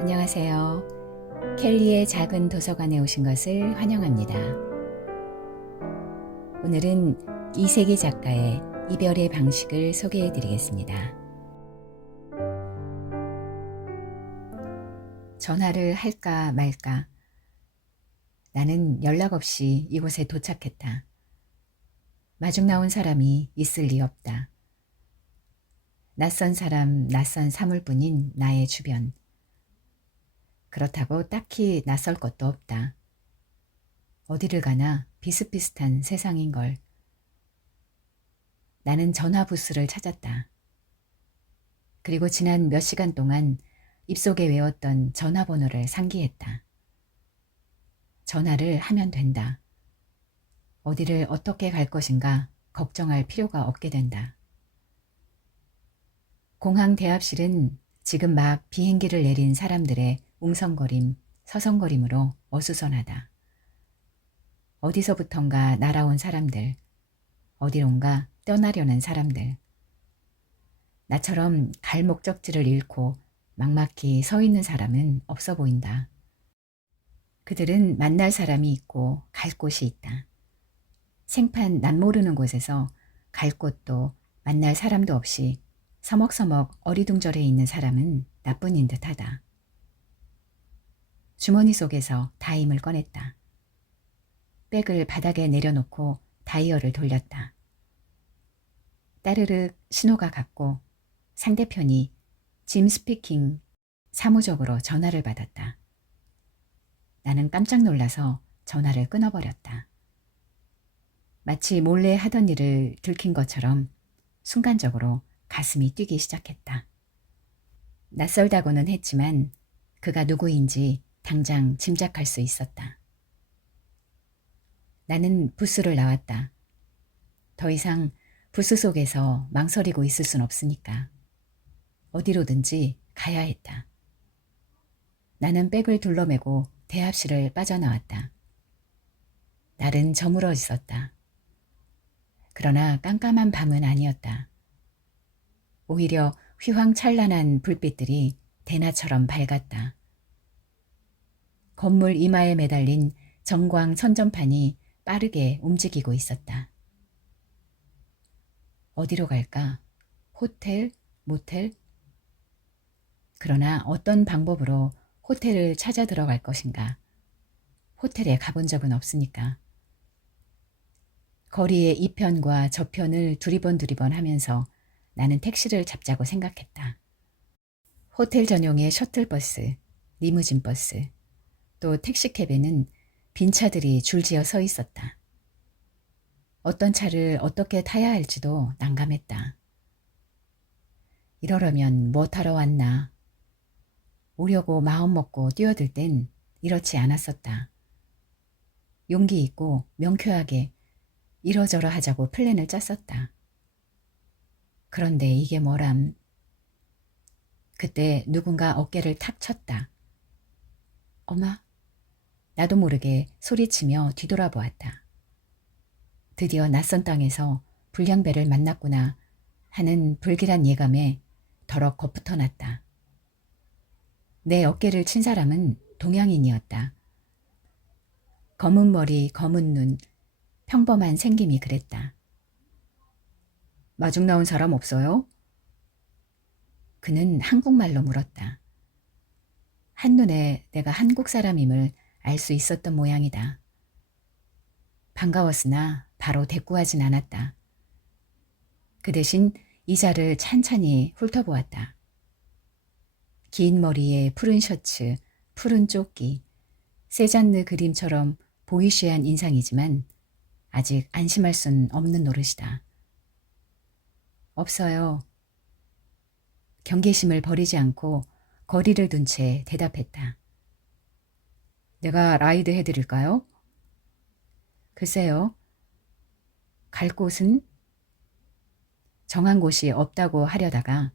안녕하세요. 켈리의 작은 도서관에 오신 것을 환영합니다. 오늘은 이세기 작가의 이별의 방식을 소개해 드리겠습니다. 전화를 할까 말까. 나는 연락 없이 이곳에 도착했다. 마중 나온 사람이 있을 리 없다. 낯선 사람, 낯선 사물뿐인 나의 주변. 그렇다고 딱히 낯설 것도 없다. 어디를 가나 비슷비슷한 세상인걸. 나는 전화 부스를 찾았다. 그리고 지난 몇 시간 동안 입속에 외웠던 전화번호를 상기했다. 전화를 하면 된다. 어디를 어떻게 갈 것인가 걱정할 필요가 없게 된다. 공항 대합실은 지금 막 비행기를 내린 사람들의 웅성거림, 서성거림으로 어수선하다. 어디서부턴가 날아온 사람들, 어디론가 떠나려는 사람들. 나처럼 갈 목적지를 잃고 막막히 서 있는 사람은 없어 보인다. 그들은 만날 사람이 있고 갈 곳이 있다. 생판 남 모르는 곳에서 갈 곳도 만날 사람도 없이 서먹서먹 어리둥절해 있는 사람은 나뿐인 듯하다. 주머니 속에서 다임을 꺼냈다. 백을 바닥에 내려놓고 다이얼을 돌렸다. 따르륵 신호가 갔고 상대편이 짐 스피킹 사무적으로 전화를 받았다. 나는 깜짝 놀라서 전화를 끊어버렸다. 마치 몰래 하던 일을 들킨 것처럼 순간적으로 가슴이 뛰기 시작했다. 낯설다고는 했지만 그가 누구인지 당장 짐작할 수 있었다. 나는 부스를 나왔다. 더 이상 부스 속에서 망설이고 있을 순 없으니까. 어디로든지 가야 했다. 나는 백을 둘러매고 대합실을 빠져나왔다. 날은 저물어 있었다. 그러나 깜깜한 밤은 아니었다. 오히려 휘황찬란한 불빛들이 대낮처럼 밝았다. 건물 이마에 매달린 전광 선전판이 빠르게 움직이고 있었다. 어디로 갈까? 호텔? 모텔? 그러나 어떤 방법으로 호텔을 찾아 들어갈 것인가? 호텔에 가본 적은 없으니까. 거리의 이편과 저편을 두리번 하면서 나는 택시를 잡자고 생각했다. 호텔 전용의 셔틀버스, 리무진 버스, 또 택시캡에는 빈 차들이 줄지어 서 있었다. 어떤 차를 어떻게 타야 할지도 난감했다. 이러려면 뭐 타러 왔나? 오려고 마음먹고 뛰어들 땐 이렇지 않았었다. 용기 있고 명쾌하게 이러저러 하자고 플랜을 짰었다. 그런데 이게 뭐람. 그때 누군가 어깨를 탁 쳤다. 어마? 나도 모르게 소리치며 뒤돌아보았다. 드디어 낯선 땅에서 불량배를 만났구나 하는 불길한 예감에 더럭 겁부터 났다. 내 어깨를 친 사람은 동양인이었다. 검은 머리, 검은 눈, 평범한 생김이 그랬다. 마중 나온 사람 없어요? 그는 한국말로 물었다. 한눈에 내가 한국 사람임을 알 수 있었던 모양이다. 반가웠으나 바로 대꾸하진 않았다. 그 대신 이자를 찬찬히 훑어보았다. 긴 머리에 푸른 셔츠, 푸른 조끼, 세잔느 그림처럼 보이쉬한 인상이지만 아직 안심할 순 없는 노릇이다. 없어요. 경계심을 버리지 않고 거리를 둔 채 대답했다. 내가 라이드 해드릴까요? 글쎄요. 갈 곳은? 정한 곳이 없다고 하려다가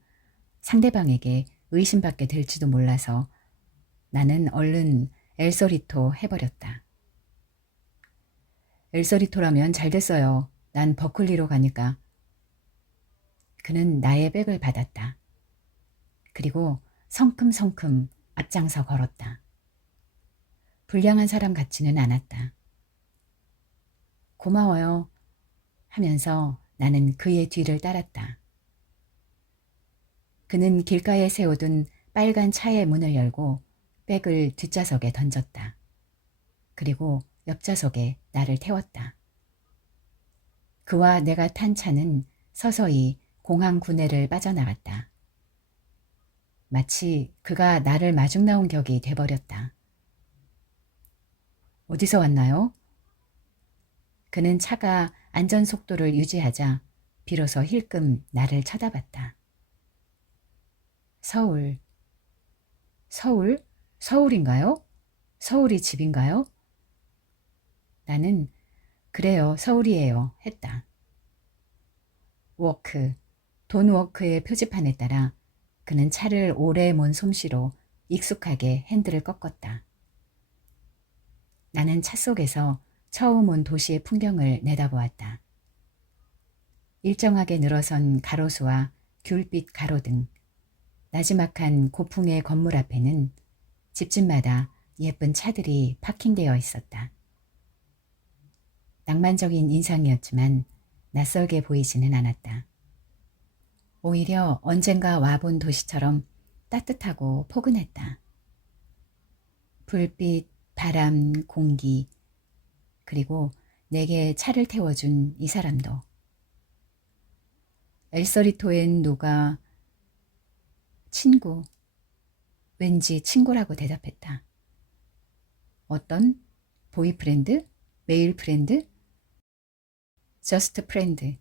상대방에게 의심받게 될지도 몰라서 나는 얼른 엘서리토 해버렸다. 엘서리토라면 잘 됐어요. 난 버클리로 가니까. 그는 나의 백을 받았다. 그리고 성큼성큼 앞장서 걸었다. 불량한 사람 같지는 않았다. 고마워요 하면서 나는 그의 뒤를 따랐다. 그는 길가에 세워둔 빨간 차의 문을 열고 백을 뒷좌석에 던졌다. 그리고 옆좌석에 나를 태웠다. 그와 내가 탄 차는 서서히 공항 구내를 빠져나갔다. 마치 그가 나를 마중 나온 격이 돼버렸다. 어디서 왔나요? 그는 차가 안전속도를 유지하자 비로소 힐끔 나를 쳐다봤다. 서울. 서울? 서울인가요? 서울이 집인가요? 나는 그래요, 서울이에요 했다. 워크, 돈 워크의 표지판에 따라 그는 차를 오래 몬 솜씨로 익숙하게 핸들을 꺾었다. 나는 차 속에서 처음 온 도시의 풍경을 내다보았다. 일정하게 늘어선 가로수와 귤빛 가로등, 나지막한 고풍의 건물 앞에는 집집마다 예쁜 차들이 파킹되어 있었다. 낭만적인 인상이었지만 낯설게 보이지는 않았다. 오히려 언젠가 와본 도시처럼 따뜻하고 포근했다. 불빛, 바람, 공기, 그리고 내게 차를 태워준 이 사람도. 엘서리토엔 누가 친구, 왠지 친구라고 대답했다. 어떤? 보이프렌드? 메일프렌드? 저스트 프렌드.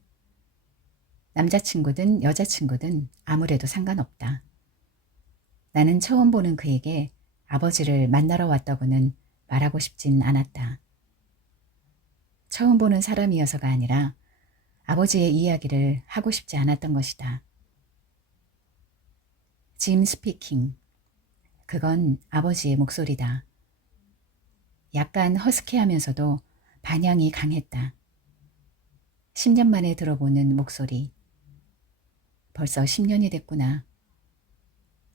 남자친구든 여자친구든 아무래도 상관없다. 나는 처음 보는 그에게 아버지를 만나러 왔다고는 말하고 싶진 않았다. 처음 보는 사람이어서가 아니라 아버지의 이야기를 하고 싶지 않았던 것이다. 짐 스피킹. 그건 아버지의 목소리다. 약간 허스키하면서도 반향이 강했다. 10년 만에 들어보는 목소리. 벌써 10년이 됐구나.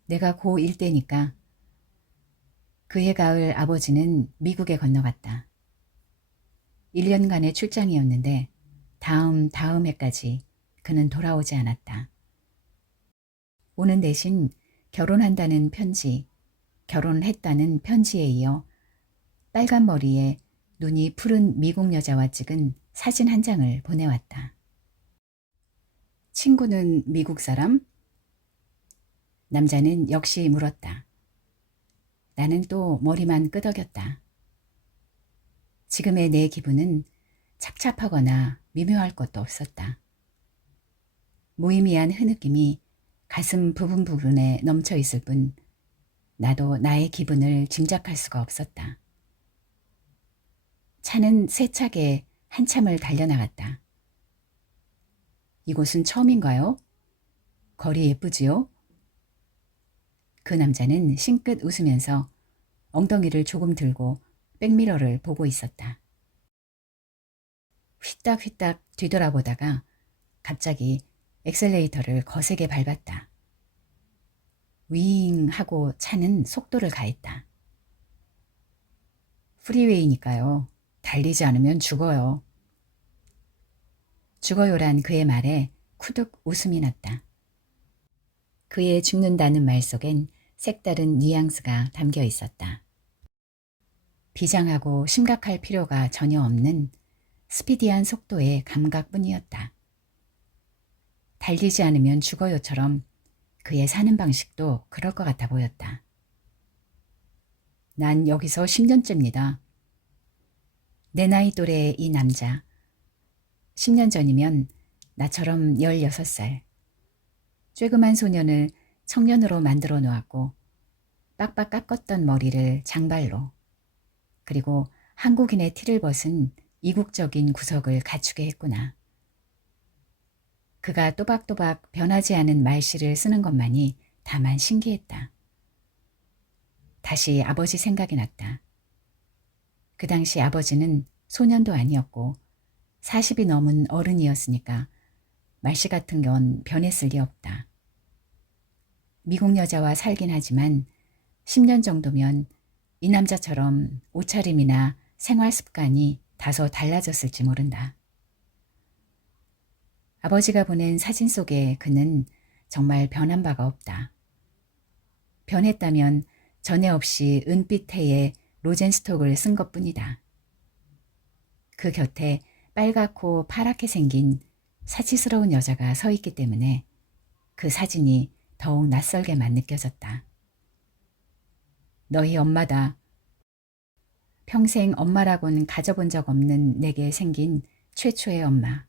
내가 고1 때니까. 그해 가을 아버지는 미국에 건너갔다. 1년간의 출장이었는데 다음 해까지 그는 돌아오지 않았다. 오는 대신 결혼한다는 편지, 결혼했다는 편지에 이어 빨간 머리에 눈이 푸른 미국 여자와 찍은 사진 한 장을 보내왔다. 친구는 미국 사람? 남자는 역시 물었다. 나는 또 머리만 끄덕였다. 지금의 내 기분은 착잡하거나 미묘할 것도 없었다. 무의미한 흐느낌이 가슴 부분에 넘쳐 있을 뿐 나도 나의 기분을 짐작할 수가 없었다. 차는 세차게 한참을 달려나갔다. 이곳은 처음인가요? 거리 예쁘지요? 그 남자는 싱긋 웃으면서 엉덩이를 조금 들고 백미러를 보고 있었다. 휘딱휘딱 뒤돌아보다가 갑자기 엑셀레이터를 거세게 밟았다. 윙 하고 차는 속도를 가했다. 프리웨이니까요. 달리지 않으면 죽어요. 죽어요란 그의 말에 쿠득 웃음이 났다. 그의 죽는다는 말 속엔 색다른 뉘앙스가 담겨 있었다. 비장하고 심각할 필요가 전혀 없는 스피디한 속도의 감각뿐이었다. 달리지 않으면 죽어요처럼 그의 사는 방식도 그럴 것 같아 보였다. 난 여기서 10년째입니다. 내 나이 또래의 이 남자. 10년 전이면 나처럼 16살. 쬐그만 소년을 청년으로 만들어 놓았고 빡빡 깎았던 머리를 장발로, 그리고 한국인의 티를 벗은 이국적인 구석을 갖추게 했구나. 그가 또박또박 변하지 않은 말씨를 쓰는 것만이 다만 신기했다. 다시 아버지 생각이 났다. 그 당시 아버지는 소년도 아니었고 40이 넘은 어른이었으니까 말씨 같은 건 변했을 리 없다. 미국 여자와 살긴 하지만 10년 정도면 이 남자처럼 옷차림이나 생활 습관이 다소 달라졌을지 모른다. 아버지가 보낸 사진 속의 그는 정말 변한 바가 없다. 변했다면 전에 없이 은빛 테에 로젠스톡을 쓴 것뿐이다. 그 곁에 빨갛고 파랗게 생긴 사치스러운 여자가 서 있기 때문에 그 사진이 더욱 낯설게만 느껴졌다. 너희 엄마다. 평생 엄마라곤 가져본 적 없는 내게 생긴 최초의 엄마.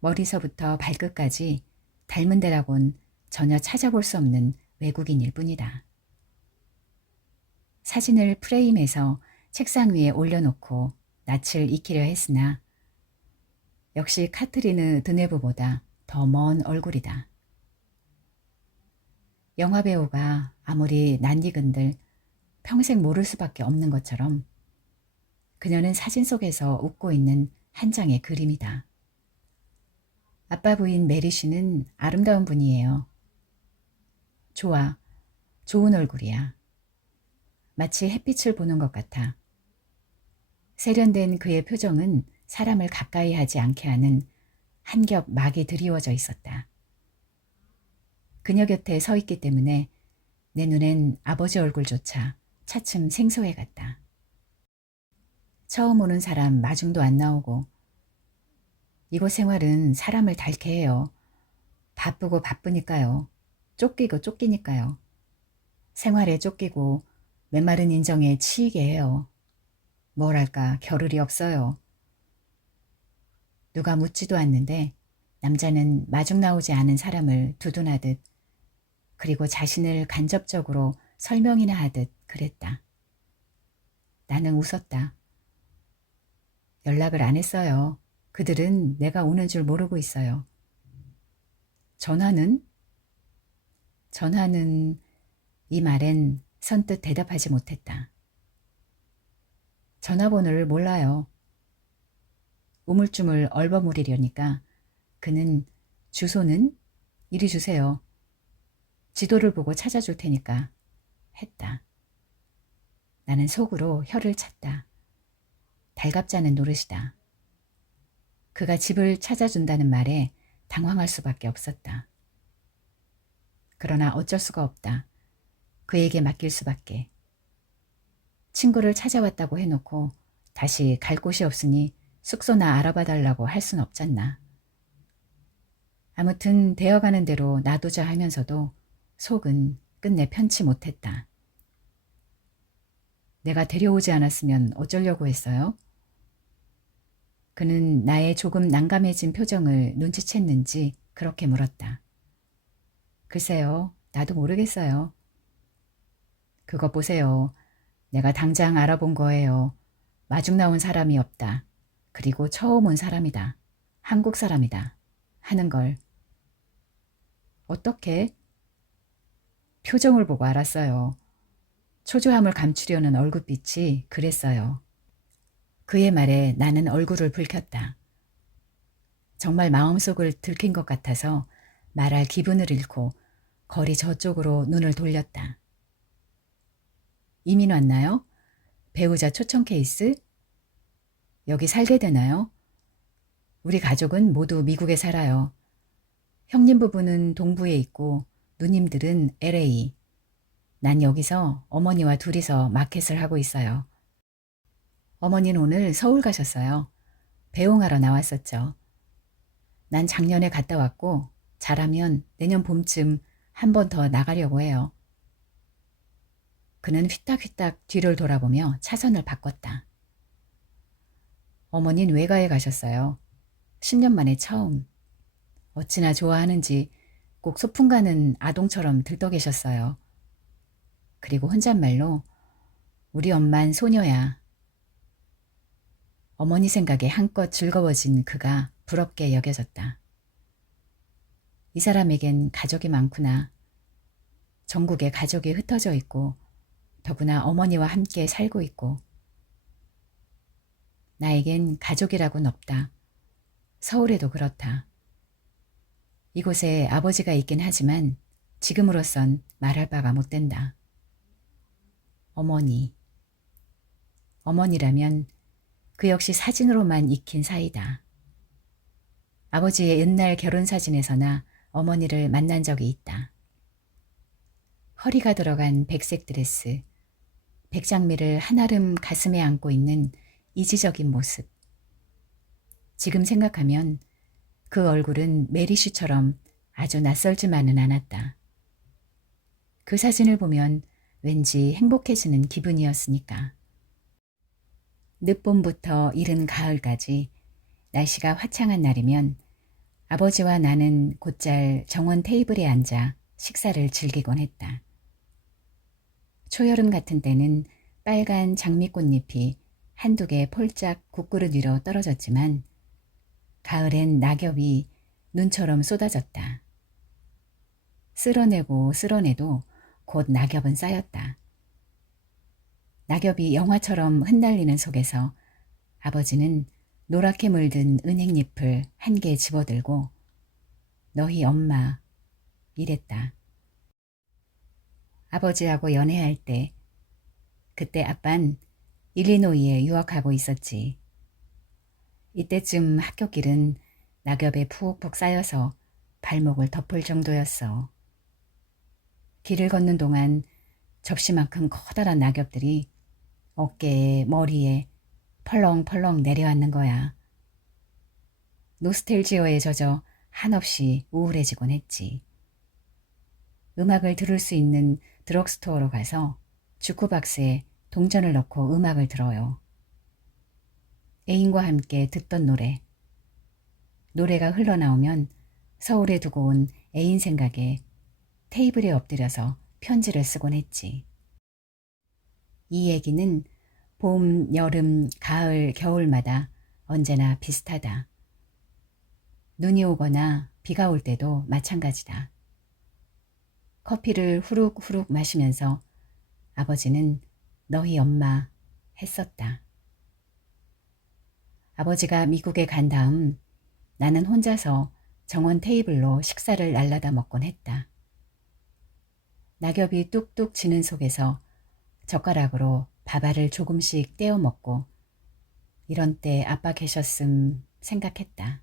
머리서부터 발끝까지 닮은 데라곤 전혀 찾아볼 수 없는 외국인일 뿐이다. 사진을 프레임해서 책상 위에 올려놓고 낯을 익히려 했으나 역시 카트리느 드네브보다 더 먼 얼굴이다. 영화배우가 아무리 낯익은들 평생 모를 수밖에 없는 것처럼 그녀는 사진 속에서 웃고 있는 한 장의 그림이다. 아빠 부인 메리 씨는 아름다운 분이에요. 좋아, 좋은 얼굴이야. 마치 햇빛을 보는 것 같아. 세련된 그의 표정은 사람을 가까이 하지 않게 하는 한 겹 막이 드리워져 있었다. 그녀 곁에 서 있기 때문에 내 눈엔 아버지 얼굴조차 차츰 생소해 갔다. 처음 오는 사람 마중도 안 나오고 이곳 생활은 사람을 닳게 해요. 바쁘고 바쁘니까요. 쫓기고 쫓기니까요. 생활에 쫓기고 메마른 인정에 치이게 해요. 뭐랄까 겨를이 없어요. 누가 묻지도 않는데 남자는 마중 나오지 않은 사람을 두둔하듯 그리고 자신을 간접적으로 설명이나 하듯 그랬다. 나는 웃었다. 연락을 안 했어요. 그들은 내가 오는 줄 모르고 있어요. 전화는? 전화는 이 말엔 선뜻 대답하지 못했다. 전화번호를 몰라요. 우물쭈물 얼버무리려니까 그는 주소는 이리 주세요. 지도를 보고 찾아줄 테니까 했다. 나는 속으로 혀를 찼다. 달갑잖은 노릇이다. 그가 집을 찾아준다는 말에 당황할 수밖에 없었다. 그러나 어쩔 수가 없다. 그에게 맡길 수밖에. 친구를 찾아왔다고 해놓고 다시 갈 곳이 없으니 숙소나 알아봐 달라고 할 순 없잖나. 아무튼 되어가는 대로 놔두자 하면서도 속은 끝내 편치 못했다. 내가 데려오지 않았으면 어쩌려고 했어요? 그는 나의 조금 난감해진 표정을 눈치챘는지 그렇게 물었다. 글쎄요, 나도 모르겠어요. 그거 보세요. 내가 당장 알아본 거예요. 마중 나온 사람이 없다. 그리고 처음 온 사람이다. 한국 사람이다. 하는 걸. 어떻게? 표정을 보고 알았어요. 초조함을 감추려는 얼굴빛이 그랬어요. 그의 말에 나는 얼굴을 붉혔다. 정말 마음속을 들킨 것 같아서 말할 기분을 잃고 거리 저쪽으로 눈을 돌렸다. 이민 왔나요? 배우자 초청 케이스? 여기 살게 되나요? 우리 가족은 모두 미국에 살아요. 형님 부부는 동부에 있고 누님들은 LA. 난 여기서 어머니와 둘이서 마켓을 하고 있어요. 어머니는 오늘 서울 가셨어요. 배웅하러 나왔었죠. 난 작년에 갔다 왔고 잘하면 내년 봄쯤 한 번 더 나가려고 해요. 그는 휘딱휘딱 뒤를 돌아보며 차선을 바꿨다. 어머닌 외가에 가셨어요. 10년 만에 처음. 어찌나 좋아하는지 꼭 소풍 가는 아동처럼 들떠 계셨어요. 그리고 혼잣말로 우리 엄만 소녀야. 어머니 생각에 한껏 즐거워진 그가 부럽게 여겨졌다. 이 사람에겐 가족이 많구나. 전국에 가족이 흩어져 있고 더구나 어머니와 함께 살고 있고 나에겐 가족이라고는 없다. 서울에도 그렇다. 이곳에 아버지가 있긴 하지만 지금으로선 말할 바가 못 된다. 어머니. 어머니라면 그 역시 사진으로만 익힌 사이다. 아버지의 옛날 결혼 사진에서나 어머니를 만난 적이 있다. 허리가 들어간 백색 드레스, 백장미를 한아름 가슴에 안고 있는 이지적인 모습. 지금 생각하면 그 얼굴은 메리슈처럼 아주 낯설지만은 않았다. 그 사진을 보면 왠지 행복해지는 기분이었으니까. 늦봄부터 이른 가을까지 날씨가 화창한 날이면 아버지와 나는 곧잘 정원 테이블에 앉아 식사를 즐기곤 했다. 초여름 같은 때는 빨간 장미꽃잎이 한두 개 폴짝 국그릇 위로 떨어졌지만 가을엔 낙엽이 눈처럼 쏟아졌다. 쓸어내고 쓸어내도 곧 낙엽은 쌓였다. 낙엽이 영화처럼 흩날리는 속에서 아버지는 노랗게 물든 은행잎을 한 개 집어들고 너희 엄마 이랬다. 아버지하고 연애할 때 그때 아빤 일리노이에 유학하고 있었지. 이때쯤 학교길은 낙엽에 푹푹 쌓여서 발목을 덮을 정도였어. 길을 걷는 동안 접시만큼 커다란 낙엽들이 어깨에 머리에 펄렁펄렁 내려앉는 거야. 노스텔지어에 젖어 한없이 우울해지곤 했지. 음악을 들을 수 있는 드럭스토어로 가서 주크박스에 동전을 넣고 음악을 들어요. 애인과 함께 듣던 노래. 노래가 흘러나오면 서울에 두고 온 애인 생각에 테이블에 엎드려서 편지를 쓰곤 했지. 이 얘기는 봄, 여름, 가을, 겨울마다 언제나 비슷하다. 눈이 오거나 비가 올 때도 마찬가지다. 커피를 후룩후룩 마시면서 아버지는 너희 엄마 했었다. 아버지가 미국에 간 다음 나는 혼자서 정원 테이블로 식사를 날라다 먹곤 했다. 낙엽이 뚝뚝 지는 속에서 젓가락으로 밥알을 조금씩 떼어 먹고 이런 때 아빠 계셨음 생각했다.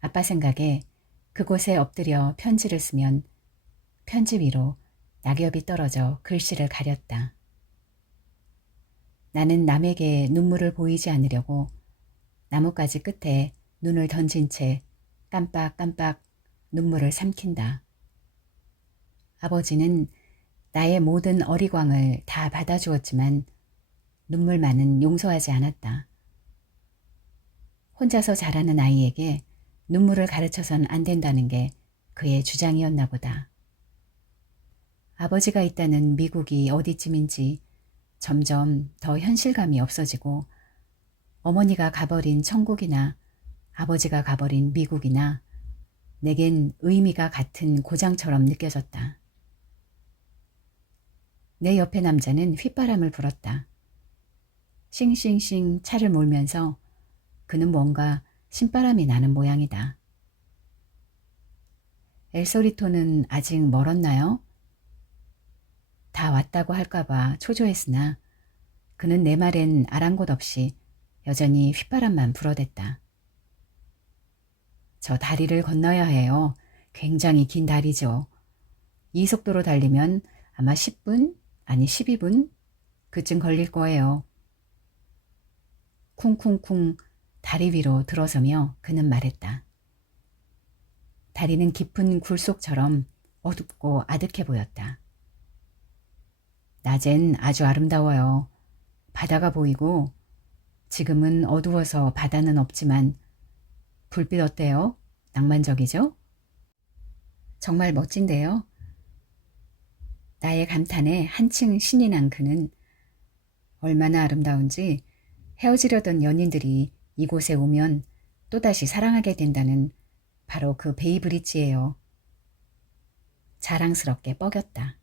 아빠 생각에 그곳에 엎드려 편지를 쓰면 편지 위로 낙엽이 떨어져 글씨를 가렸다. 나는 남에게 눈물을 보이지 않으려고 나뭇가지 끝에 눈을 던진 채 깜빡깜빡 눈물을 삼킨다. 아버지는 나의 모든 어리광을 다 받아주었지만 눈물만은 용서하지 않았다. 혼자서 자라는 아이에게 눈물을 가르쳐선 안 된다는 게 그의 주장이었나 보다. 아버지가 있다는 미국이 어디쯤인지 점점 더 현실감이 없어지고 어머니가 가버린 천국이나 아버지가 가버린 미국이나 내겐 의미가 같은 고장처럼 느껴졌다. 내 옆에 남자는 휘바람을 불었다. 싱싱싱 차를 몰면서 그는 뭔가 신바람이 나는 모양이다. 엘소리토는 아직 멀었나요? 다 왔다고 할까봐 초조했으나 그는 내 말엔 아랑곳 없이 여전히 휘바람만 불어댔다. 저 다리를 건너야 해요. 굉장히 긴 다리죠. 이 속도로 달리면 아마 10분, 아니 12분? 그쯤 걸릴 거예요. 쿵쿵쿵 다리 위로 들어서며 그는 말했다. 다리는 깊은 굴속처럼 어둡고 아득해 보였다. 낮엔 아주 아름다워요. 바다가 보이고 지금은 어두워서 바다는 없지만 불빛 어때요? 낭만적이죠? 정말 멋진데요. 나의 감탄에 한층 신이 난 그는 얼마나 아름다운지 헤어지려던 연인들이 이곳에 오면 또다시 사랑하게 된다는 바로 그 베이브리지예요. 자랑스럽게 뻐겼다.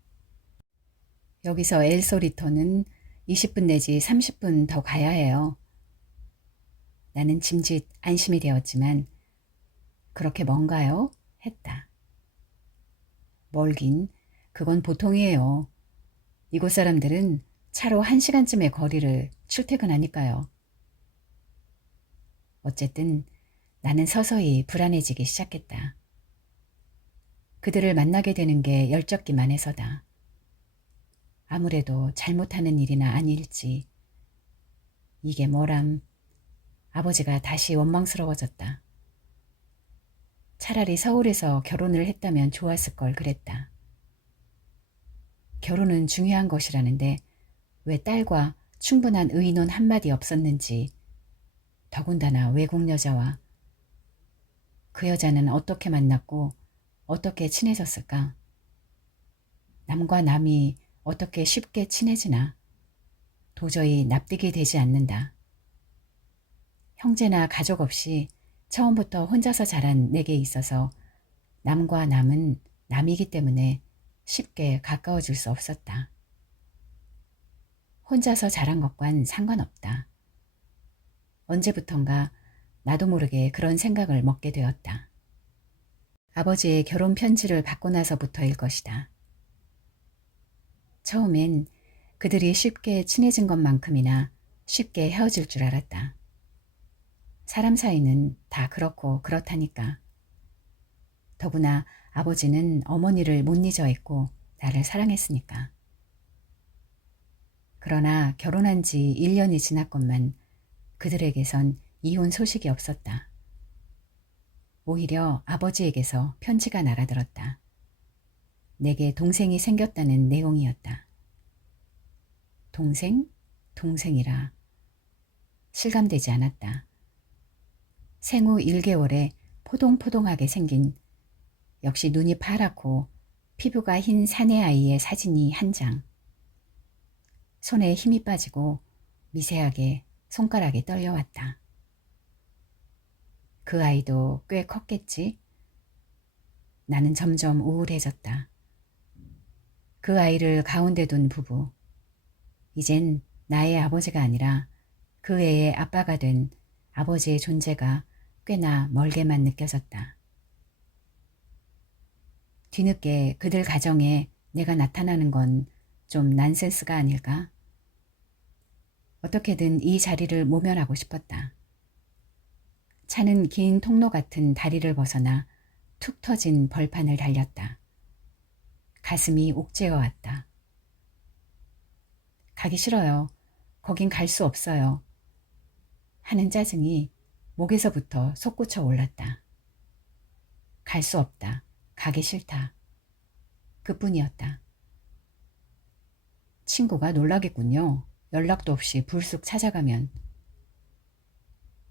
여기서 엘소리터는 20분 내지 30분 더 가야 해요. 나는 짐짓 안심이 되었지만 그렇게 먼가요? 했다. 멀긴 그건 보통이에요. 이곳 사람들은 차로 1시간쯤의 거리를 출퇴근하니까요. 어쨌든 나는 서서히 불안해지기 시작했다. 그들을 만나게 되는 게 열적기만 해서다. 아무래도 잘못하는 일이나 아닐지. 이게 뭐람. 아버지가 다시 원망스러워졌다. 차라리 서울에서 결혼을 했다면 좋았을 걸 그랬다. 결혼은 중요한 것이라는데 왜 딸과 충분한 의논 한마디 없었는지. 더군다나 외국 여자와. 그 여자는 어떻게 만났고 어떻게 친해졌을까? 남과 남이 어떻게 쉽게 친해지나? 도저히 납득이 되지 않는다. 형제나 가족 없이 처음부터 혼자서 자란 내게 있어서 남과 남은 남이기 때문에 쉽게 가까워질 수 없었다. 혼자서 자란 것과는 상관없다. 언제부턴가 나도 모르게 그런 생각을 먹게 되었다. 아버지의 결혼 편지를 받고 나서부터일 것이다. 처음엔 그들이 쉽게 친해진 것만큼이나 쉽게 헤어질 줄 알았다. 사람 사이는 다 그렇고 그렇다니까. 더구나 아버지는 어머니를 못 잊어 했고 나를 사랑했으니까. 그러나 결혼한 지 1년이 지났건만 그들에게선 이혼 소식이 없었다. 오히려 아버지에게서 편지가 날아들었다. 내게 동생이 생겼다는 내용이었다. 동생? 동생이라. 실감되지 않았다. 생후 1개월에 포동포동하게 생긴 역시 눈이 파랗고 피부가 흰 사내 아이의 사진이 한 장. 손에 힘이 빠지고 미세하게 손가락이 떨려왔다. 그 아이도 꽤 컸겠지? 나는 점점 우울해졌다. 그 아이를 가운데 둔 부부. 이젠 나의 아버지가 아니라 그 애의 아빠가 된 아버지의 존재가 꽤나 멀게만 느껴졌다. 뒤늦게 그들 가정에 내가 나타나는 건 좀 난센스가 아닐까? 어떻게든 이 자리를 모면하고 싶었다. 차는 긴 통로 같은 다리를 벗어나 툭 터진 벌판을 달렸다. 가슴이 옥죄어 왔다. 가기 싫어요. 거긴 갈 수 없어요. 하는 짜증이 목에서부터 솟구쳐 올랐다. 갈 수 없다. 가기 싫다. 그뿐이었다. 친구가 놀라겠군요. 연락도 없이 불쑥 찾아가면.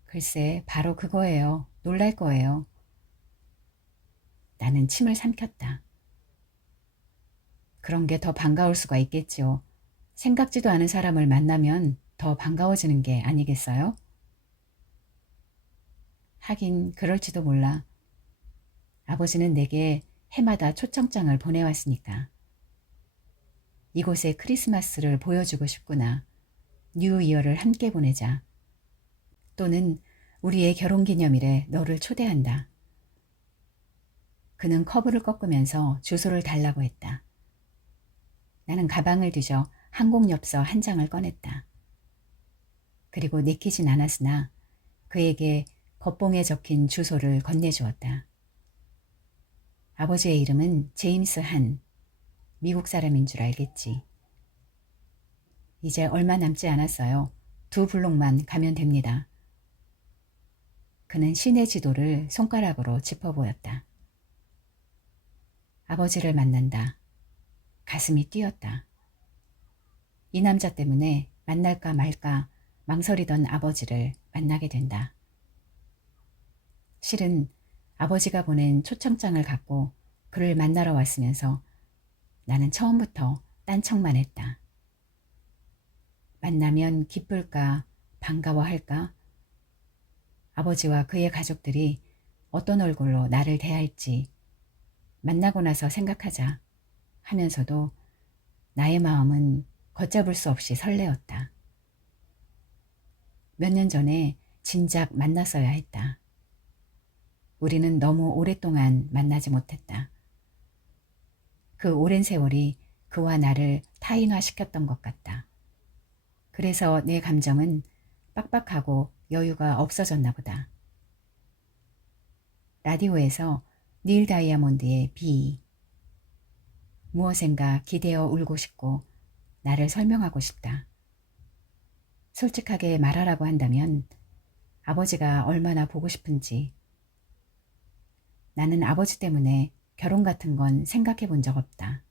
글쎄, 바로 그거예요. 놀랄 거예요. 나는 침을 삼켰다. 그런 게 더 반가울 수가 있겠지요. 생각지도 않은 사람을 만나면 더 반가워지는 게 아니겠어요? 하긴 그럴지도 몰라. 아버지는 내게 해마다 초청장을 보내왔으니까. 이곳에 크리스마스를 보여주고 싶구나. 뉴 이어를 함께 보내자. 또는 우리의 결혼기념일에 너를 초대한다. 그는 커브를 꺾으면서 주소를 달라고 했다. 나는 가방을 뒤져 항공엽서 한 장을 꺼냈다. 그리고 내키진 않았으나 그에게 겉봉에 적힌 주소를 건네주었다. 아버지의 이름은 제임스 한, 미국 사람인 줄 알겠지. 이제 얼마 남지 않았어요. 2블록만 가면 됩니다. 그는 시내 지도를 손가락으로 짚어 보였다. 아버지를 만난다. 가슴이 뛰었다. 이 남자 때문에 만날까 말까 망설이던 아버지를 만나게 된다. 실은 아버지가 보낸 초청장을 갖고 그를 만나러 왔으면서 나는 처음부터 딴청만 했다. 만나면 기쁠까 반가워할까? 아버지와 그의 가족들이 어떤 얼굴로 나를 대할지 만나고 나서 생각하자 하면서도 나의 마음은 걷잡을 수 없이 설레었다. 몇 년 전에 진작 만났어야 했다. 우리는 너무 오랫동안 만나지 못했다. 그 오랜 세월이 그와 나를 타인화시켰던 것 같다. 그래서 내 감정은 빡빡하고 여유가 없어졌나 보다. 라디오에서 닐 다이아몬드의 비. 무엇인가 기대어 울고 싶고 나를 설명하고 싶다. 솔직하게 말하라고 한다면 아버지가 얼마나 보고 싶은지. 나는 아버지 때문에 결혼 같은 건 생각해 본 적 없다.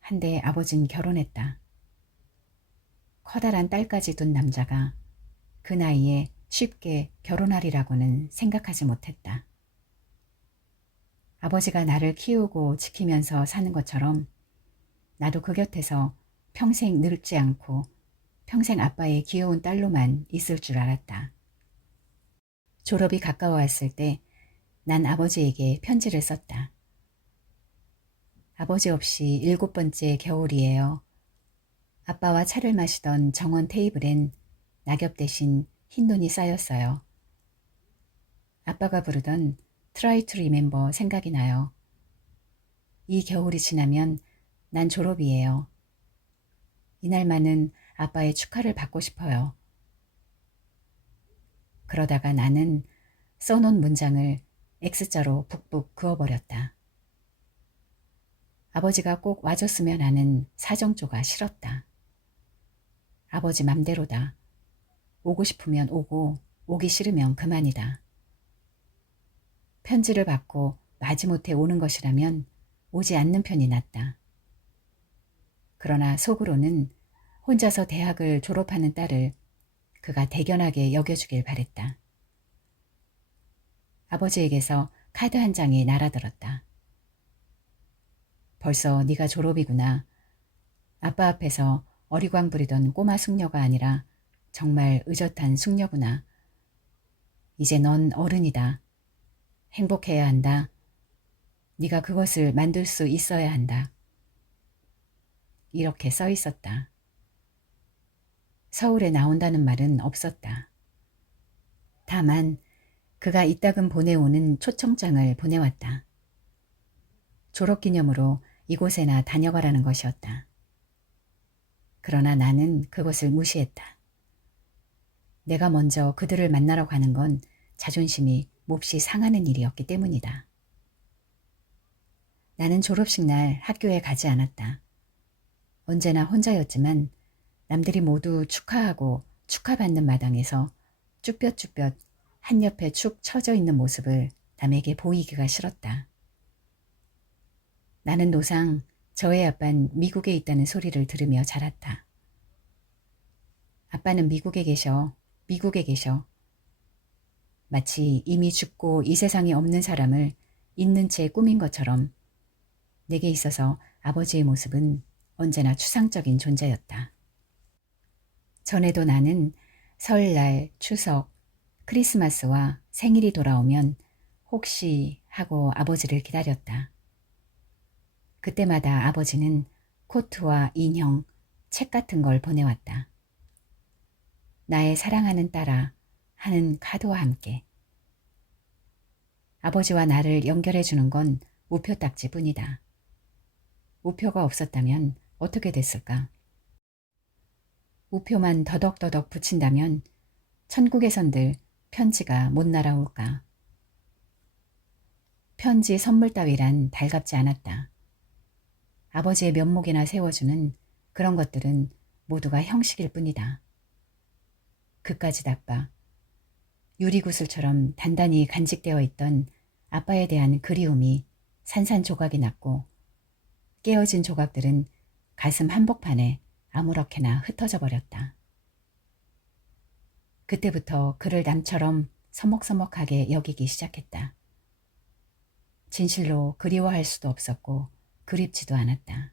한데 아버진 결혼했다. 커다란 딸까지 둔 남자가 그 나이에 쉽게 결혼하리라고는 생각하지 못했다. 아버지가 나를 키우고 지키면서 사는 것처럼 나도 그 곁에서 평생 늙지 않고 평생 아빠의 귀여운 딸로만 있을 줄 알았다. 졸업이 가까워왔을 때 난 아버지에게 편지를 썼다. 아버지 없이 7번째 겨울이에요. 아빠와 차를 마시던 정원 테이블엔 낙엽 대신 흰눈이 쌓였어요. 아빠가 부르던 Try to Remember 생각이 나요. 이 겨울이 지나면 난 졸업이에요. 이날만은 아빠의 축하를 받고 싶어요. 그러다가 나는 써놓은 문장을 X자로 북북 그어버렸다. 아버지가 꼭 와줬으면 하는 사정조가 싫었다. 아버지 맘대로다. 오고 싶으면 오고 오기 싫으면 그만이다. 편지를 받고 마지못해 오는 것이라면 오지 않는 편이 낫다. 그러나 속으로는 혼자서 대학을 졸업하는 딸을 그가 대견하게 여겨주길 바랬다. 아버지에게서 카드 한 장이 날아들었다. 벌써 네가 졸업이구나. 아빠 앞에서 어리광 부리던 꼬마 숙녀가 아니라 정말 의젓한 숙녀구나. 이제 넌 어른이다. 행복해야 한다. 네가 그것을 만들 수 있어야 한다. 이렇게 써 있었다. 서울에 나온다는 말은 없었다. 다만 그가 이따금 보내오는 초청장을 보내왔다. 졸업기념으로 이곳에나 다녀가라는 것이었다. 그러나 나는 그것을 무시했다. 내가 먼저 그들을 만나러 가는 건 자존심이 몹시 상하는 일이었기 때문이다. 나는 졸업식 날 학교에 가지 않았다. 언제나 혼자였지만 남들이 모두 축하하고 축하받는 마당에서 쭈뼛쭈뼛 한 옆에 축 처져 있는 모습을 남에게 보이기가 싫었다. 나는 노상 저의 아빠는 미국에 있다는 소리를 들으며 자랐다. 아빠는 미국에 계셔. 미국에 계셔. 마치 이미 죽고 이 세상에 없는 사람을 있는 채 꾸민 것처럼 내게 있어서 아버지의 모습은 언제나 추상적인 존재였다. 전에도 나는 설날, 추석, 크리스마스와 생일이 돌아오면 혹시 하고 아버지를 기다렸다. 그때마다 아버지는 코트와 인형, 책 같은 걸 보내왔다. 나의 사랑하는 딸아 하는 카드와 함께. 아버지와 나를 연결해주는 건 우표 딱지뿐이다. 우표가 없었다면 어떻게 됐을까? 우표만 더덕더덕 붙인다면 천국에선들 편지가 못 날아올까? 편지 선물 따위란 달갑지 않았다. 아버지의 면목이나 세워주는 그런 것들은 모두가 형식일 뿐이다. 그까지 나빠. 유리구슬처럼 단단히 간직되어 있던 아빠에 대한 그리움이 산산조각이 났고 깨어진 조각들은 가슴 한복판에 아무렇게나 흩어져 버렸다. 그때부터 그를 남처럼 서먹서먹하게 여기기 시작했다. 진실로 그리워할 수도 없었고 그립지도 않았다.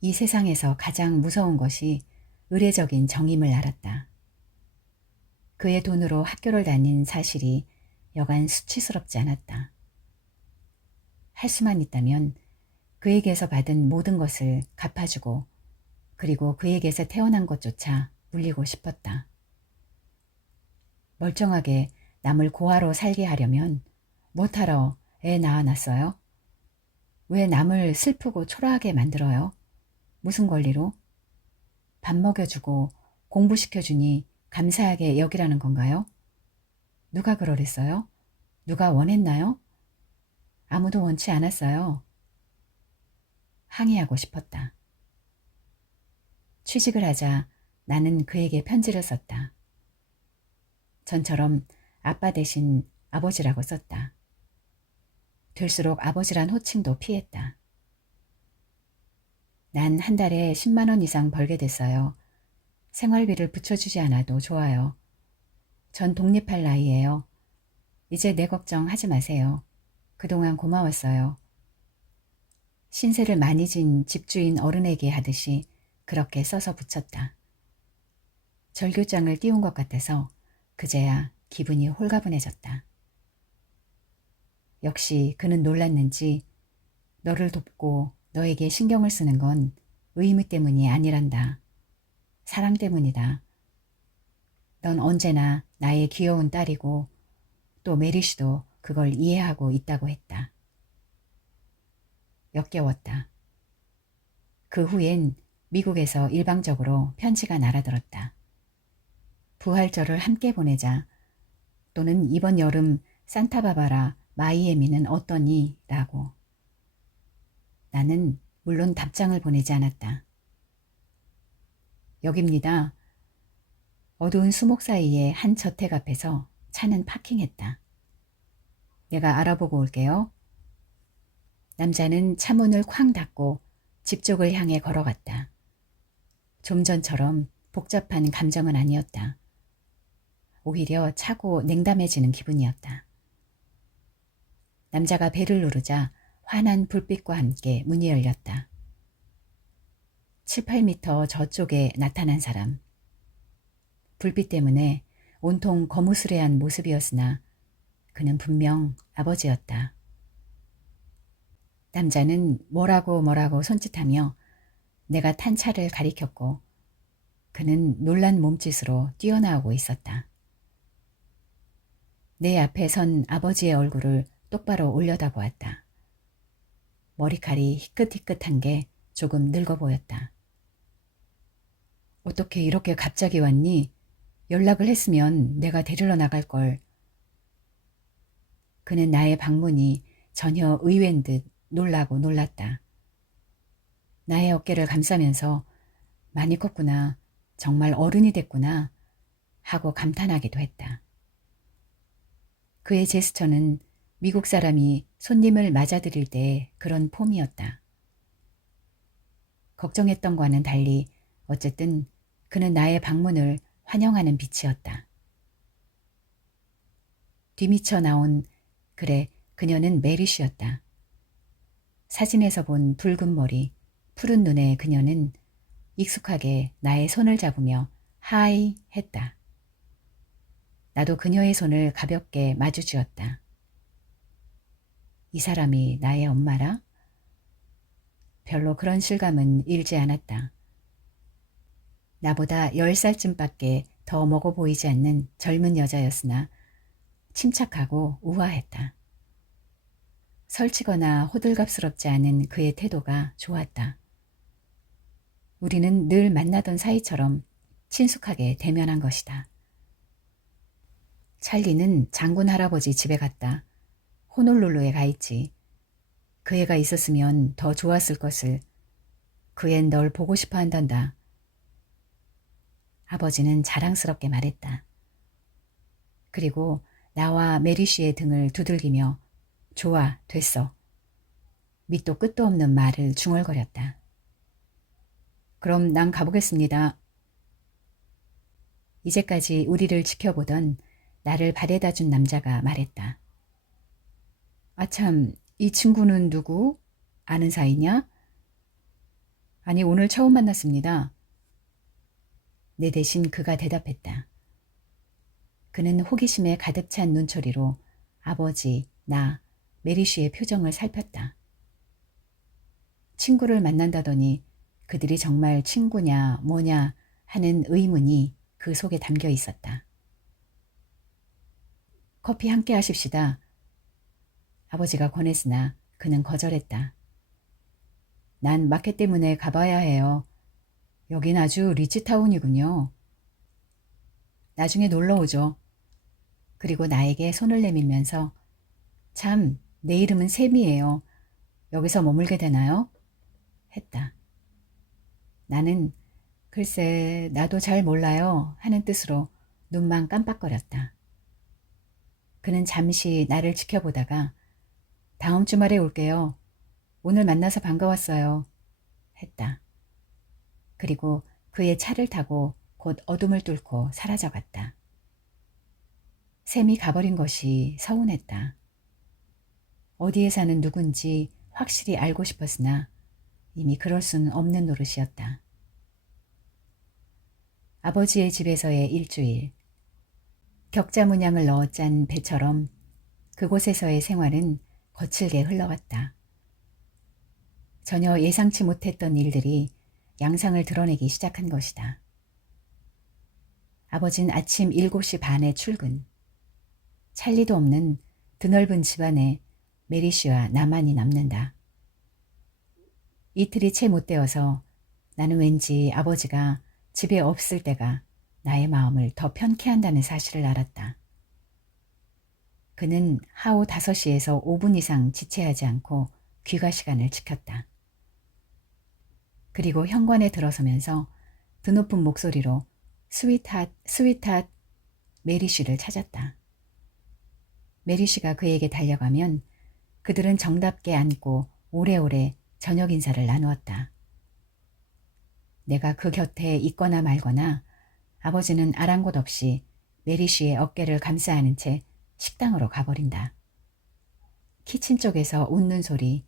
이 세상에서 가장 무서운 것이 의례적인 정임을 알았다. 그의 돈으로 학교를 다닌 사실이 여간 수치스럽지 않았다. 할 수만 있다면 그에게서 받은 모든 것을 갚아주고 그리고 그에게서 태어난 것조차 물리고 싶었다. 멀쩡하게 남을 고아로 살게 하려면 못하러 애 낳아놨어요? 왜 남을 슬프고 초라하게 만들어요? 무슨 권리로? 밥 먹여주고 공부시켜주니 감사하게 여기라는 건가요? 누가 그러랬어요? 누가 원했나요? 아무도 원치 않았어요. 항의하고 싶었다. 취직을 하자 나는 그에게 편지를 썼다. 전처럼 아빠 대신 아버지라고 썼다. 될수록 아버지란 호칭도 피했다. 난 한 달에 10만 원 이상 벌게 됐어요. 생활비를 붙여주지 않아도 좋아요. 전 독립할 나이예요. 이제 내 걱정 하지 마세요. 그동안 고마웠어요. 신세를 많이 진 집주인 어른에게 하듯이 그렇게 써서 붙였다. 절규장을 띄운 것 같아서 그제야 기분이 홀가분해졌다. 역시 그는 놀랐는지 너를 돕고 너에게 신경을 쓰는 건 의무 때문이 아니란다. 사랑 때문이다. 넌 언제나 나의 귀여운 딸이고 또 메리 씨도 그걸 이해하고 있다고 했다. 역겨웠다. 그 후엔 미국에서 일방적으로 편지가 날아들었다. 부활절을 함께 보내자 또는 이번 여름 산타바바라 마이애미는 어떠니? 라고. 나는 물론 답장을 보내지 않았다. 여깁니다. 어두운 수목 사이의 한 저택 앞에서 차는 파킹했다. 내가 알아보고 올게요. 남자는 차문을 쾅 닫고 집 쪽을 향해 걸어갔다. 좀 전처럼 복잡한 감정은 아니었다. 오히려 차고 냉담해지는 기분이었다. 남자가 벨을 누르자 환한 불빛과 함께 문이 열렸다. 7, 8미터 저쪽에 나타난 사람. 불빛 때문에 온통 거무스레한 모습이었으나 그는 분명 아버지였다. 남자는 뭐라고 손짓하며 내가 탄 차를 가리켰고 그는 놀란 몸짓으로 뛰어나오고 있었다. 내 앞에 선 아버지의 얼굴을 똑바로 올려다보았다. 머리칼이 희끗희끗한 게 조금 늙어 보였다. 어떻게 이렇게 갑자기 왔니? 연락을 했으면 내가 데리러 나갈 걸. 그는 나의 방문이 전혀 의외인 듯 놀라고 놀랐다. 나의 어깨를 감싸면서 많이 컸구나. 정말 어른이 됐구나. 하고 감탄하기도 했다. 그의 제스처는 미국 사람이 손님을 맞아들일 때 그런 폼이었다. 걱정했던과는 달리 어쨌든 그는 나의 방문을 환영하는 빛이었다. 뒤미쳐 나온 그래 그녀는 메리쉬였다. 사진에서 본 붉은 머리, 푸른 눈의 그녀는 익숙하게 나의 손을 잡으며 하이 했다. 나도 그녀의 손을 가볍게 마주쥐었다. 이 사람이 나의 엄마라? 별로 그런 실감은 일지 않았다. 나보다 10살쯤밖에 더 먹어 보이지 않는 젊은 여자였으나 침착하고 우아했다. 설치거나 호들갑스럽지 않은 그의 태도가 좋았다. 우리는 늘 만나던 사이처럼 친숙하게 대면한 것이다. 찰리는 장군 할아버지 집에 갔다. 호놀룰루에 가 있지. 그 애가 있었으면 더 좋았을 것을. 그 앤 널 보고 싶어 한단다. 아버지는 자랑스럽게 말했다. 그리고 나와 메리 씨의 등을 두들기며 좋아, 됐어. 밑도 끝도 없는 말을 중얼거렸다. 그럼 난 가보겠습니다. 이제까지 우리를 지켜보던 나를 바래다 준 남자가 말했다. 아참, 이 친구는 누구? 아는 사이냐? 아니, 오늘 처음 만났습니다. 내 대신 그가 대답했다. 그는 호기심에 가득 찬 눈초리로 아버지, 나, 메리 씨의 표정을 살폈다. 친구를 만난다더니 그들이 정말 친구냐 뭐냐 하는 의문이 그 속에 담겨 있었다. 커피 함께 하십시다. 아버지가 권했으나 그는 거절했다. 난 마켓 때문에 가봐야 해요. 여긴 아주 리치타운이군요. 나중에 놀러 오죠. 그리고 나에게 손을 내밀면서 참, 내 이름은 샘이에요. 여기서 머물게 되나요? 했다. 나는 글쎄 나도 잘 몰라요 하는 뜻으로 눈만 깜빡거렸다. 그는 잠시 나를 지켜보다가 다음 주말에 올게요. 오늘 만나서 반가웠어요. 했다. 그리고 그의 차를 타고 곧 어둠을 뚫고 사라져갔다. 샘이 가버린 것이 서운했다. 어디에 사는 누군지 확실히 알고 싶었으나 이미 그럴 수는 없는 노릇이었다. 아버지의 집에서의 일주일. 격자 문양을 넣어 짠 배처럼 그곳에서의 생활은 거칠게 흘러갔다. 전혀 예상치 못했던 일들이 양상을 드러내기 시작한 것이다. 아버진 아침 7시 반에 출근. 찰리도 없는 드넓은 집안에 메리 씨와 나만이 남는다. 이틀이 채 못 되어서 나는 왠지 아버지가 집에 없을 때가 나의 마음을 더 편케 한다는 사실을 알았다. 그는 하오 5시에서 5분 이상 지체하지 않고 귀가 시간을 지켰다. 그리고 현관에 들어서면서 드높은 목소리로 스윗핫, 스윗핫 메리 씨를 찾았다. 메리 씨가 그에게 달려가면 그들은 정답게 앉고 오래오래 저녁 인사를 나누었다. 내가 그 곁에 있거나 말거나 아버지는 아랑곳 없이 메리 씨의 어깨를 감싸 안은 채 식당으로 가버린다. 키친 쪽에서 웃는 소리,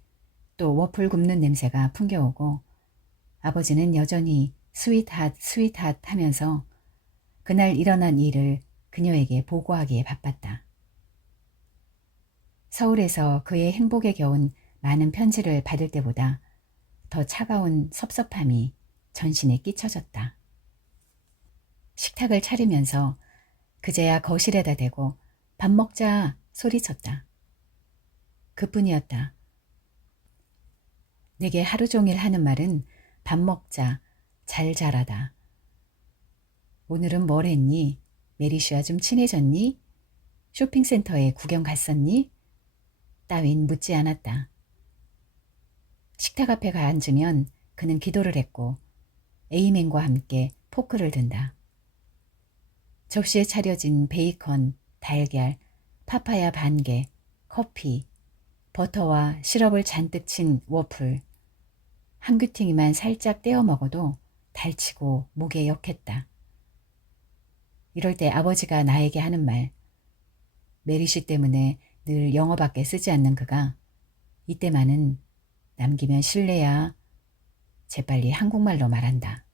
또 워플 굽는 냄새가 풍겨오고 아버지는 여전히 스윗핫 스윗핫 하면서 그날 일어난 일을 그녀에게 보고하기에 바빴다. 서울에서 그의 행복에 겨운 많은 편지를 받을 때보다 더 차가운 섭섭함이 전신에 끼쳐졌다. 식탁을 차리면서 그제야 거실에다 대고 밥 먹자 소리쳤다. 그뿐이었다. 내게 하루 종일 하는 말은 밥 먹자, 잘 자라다. 오늘은 뭘 했니? 메리 씨와 좀 친해졌니? 쇼핑센터에 구경 갔었니? 따윈 묻지 않았다. 식탁 앞에 가 앉으면 그는 기도를 했고 에이맨과 함께 포크를 든다. 접시에 차려진 베이컨, 달걀, 파파야 반개, 커피, 버터와 시럽을 잔뜩 친 워플. 한 귀퉁이만 살짝 떼어 먹어도 달치고 목에 역했다. 이럴 때 아버지가 나에게 하는 말, 메리 씨 때문에 늘 영어밖에 쓰지 않는 그가 이때만은 남기면 실례야. 재빨리 한국말로 말한다.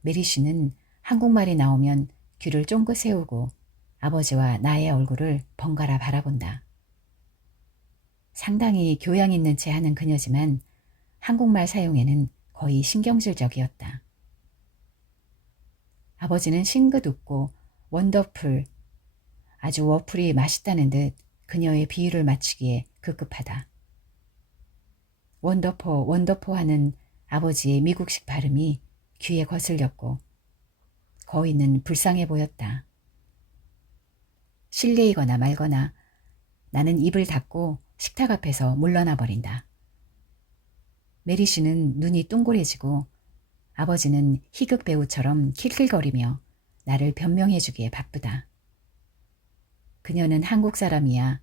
메리 씨는 한국말이 나오면 귀를 쫑긋 세우고 아버지와 나의 얼굴을 번갈아 바라본다. 상당히 교양 있는 채 하는 그녀지만 한국말 사용에는 거의 신경질적이었다. 아버지는 싱긋 웃고 원더풀, 아주 워플이 맛있다는 듯 그녀의 비유를 맞추기에 급급하다. 원더포, 원더포 하는 아버지의 미국식 발음이 귀에 거슬렸고 거의는 불쌍해 보였다. 실례이거나 말거나 나는 입을 닫고 식탁 앞에서 물러나 버린다. 메리 씨는 눈이 둥그레지고 아버지는 희극 배우처럼 킬킬거리며 나를 변명해 주기에 바쁘다. 그녀는 한국 사람이야.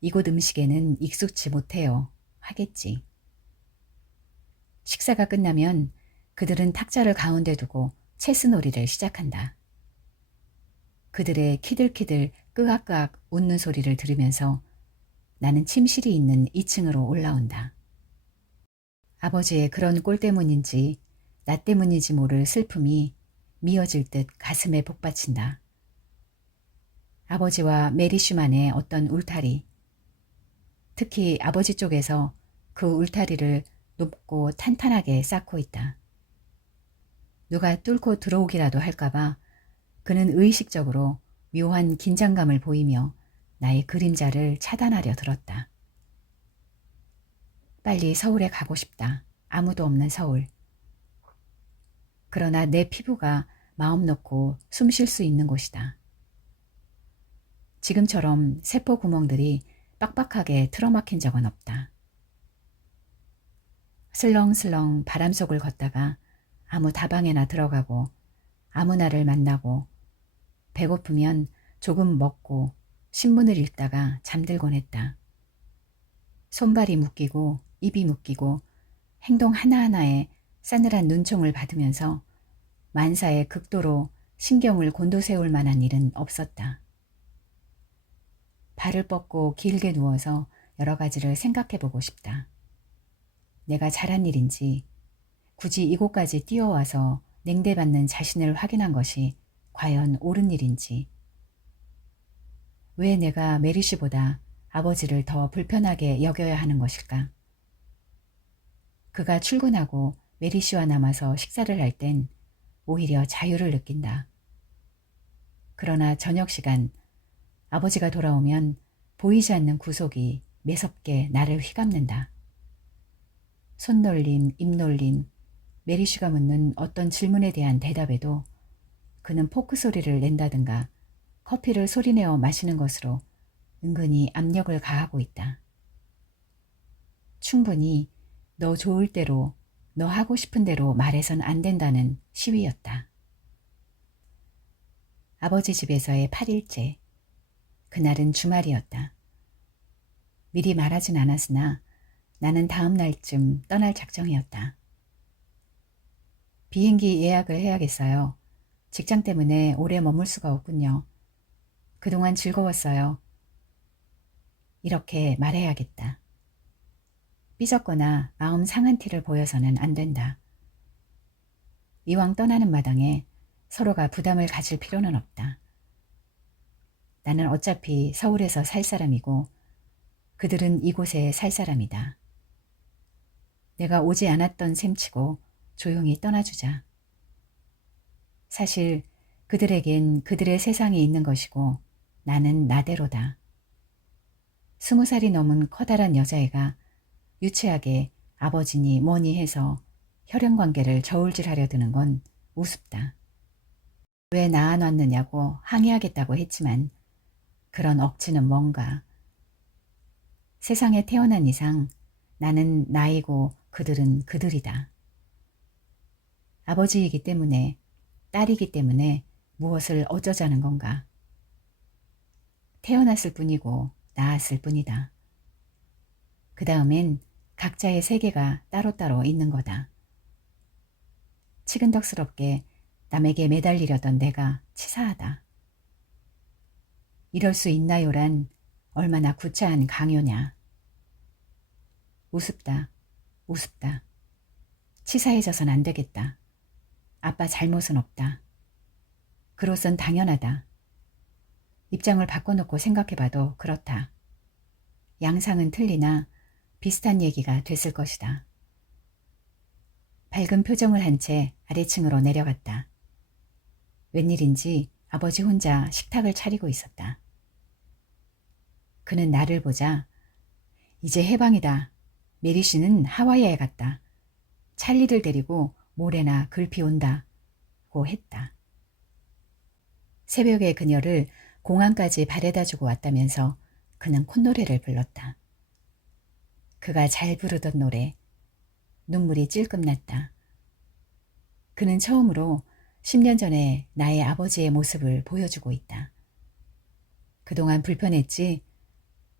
이곳 음식에는 익숙치 못해요. 하겠지. 식사가 끝나면 그들은 탁자를 가운데 두고 체스놀이를 시작한다. 그들의 키들키들 끄악끄악 웃는 소리를 들으면서 나는 침실이 있는 2층으로 올라온다. 아버지의 그런 꼴 때문인지 나 때문인지 모를 슬픔이 미어질 듯 가슴에 복받친다. 아버지와 메리 슈만의 어떤 울타리, 특히 아버지 쪽에서 그 울타리를 높고 탄탄하게 쌓고 있다. 누가 뚫고 들어오기라도 할까봐 그는 의식적으로 묘한 긴장감을 보이며 나의 그림자를 차단하려 들었다. 빨리 서울에 가고 싶다. 아무도 없는 서울. 그러나 내 피부가 마음 놓고 숨 쉴 수 있는 곳이다. 지금처럼 세포 구멍들이 빡빡하게 틀어막힌 적은 없다. 슬렁슬렁 바람 속을 걷다가 아무 다방에나 들어가고 아무나를 만나고 배고프면 조금 먹고 신문을 읽다가 잠들곤 했다. 손발이 묶이고 입이 묶이고 행동 하나하나에 싸늘한 눈총을 받으면서 만사에 극도로 신경을 곤두세울 만한 일은 없었다. 발을 뻗고 길게 누워서 여러 가지를 생각해보고 싶다. 내가 잘한 일인지 굳이 이곳까지 뛰어와서 냉대받는 자신을 확인한 것이 과연 옳은 일인지, 왜 내가 메리씨보다 아버지를 더 불편하게 여겨야 하는 것일까? 그가 출근하고 메리씨와 남아서 식사를 할 땐 오히려 자유를 느낀다. 그러나 저녁 시간 아버지가 돌아오면 보이지 않는 구속이 매섭게 나를 휘감는다. 손놀림, 입놀림, 메리씨가 묻는 어떤 질문에 대한 대답에도 그는 포크 소리를 낸다든가 커피를 소리내어 마시는 것으로 은근히 압력을 가하고 있다. 충분히 너 좋을 대로, 너 하고 싶은 대로 말해선 안 된다는 시위였다. 아버지 집에서의 8일째. 그날은 주말이었다. 미리 말하진 않았으나 나는 다음 날쯤 떠날 작정이었다. 비행기 예약을 해야겠어요. 직장 때문에 오래 머물 수가 없군요. 그동안 즐거웠어요. 이렇게 말해야겠다. 삐졌거나 마음 상한 티를 보여서는 안 된다. 이왕 떠나는 마당에 서로가 부담을 가질 필요는 없다. 나는 어차피 서울에서 살 사람이고 그들은 이곳에 살 사람이다. 내가 오지 않았던 셈치고 조용히 떠나주자. 사실 그들에겐 그들의 세상이 있는 것이고 나는 나대로다. 20살이 넘은 커다란 여자애가 유치하게 아버지니 뭐니 해서 혈연관계를 저울질하려 드는 건 우습다. 왜 낳아놨느냐고 항의하겠다고 했지만 그런 억지는 뭔가. 세상에 태어난 이상 나는 나이고 그들은 그들이다. 아버지이기 때문에, 딸이기 때문에 무엇을 어쩌자는 건가. 태어났을 뿐이고 낳았을 뿐이다. 그 다음엔 각자의 세계가 따로따로 있는 거다. 치근덕스럽게 남에게 매달리려던 내가 치사하다. 이럴 수 있나요란 얼마나 구차한 강요냐. 우습다. 우습다. 치사해져선 안 되겠다. 아빠 잘못은 없다. 그로선 당연하다. 입장을 바꿔놓고 생각해봐도 그렇다. 양상은 틀리나 비슷한 얘기가 됐을 것이다. 밝은 표정을 한 채 아래층으로 내려갔다. 웬일인지 아버지 혼자 식탁을 차리고 있었다. 그는 나를 보자 이제 해방이다. 메리 씨는 하와이에 갔다. 찰리를 데리고 모레나 글피 온다. 고 했다. 새벽에 그녀를 공항까지 바래다주고 왔다면서 그는 콧노래를 불렀다. 그가 잘 부르던 노래. 눈물이 찔끔 났다. 그는 처음으로 10년 전에 나의 아버지의 모습을 보여주고 있다. 그동안 불편했지?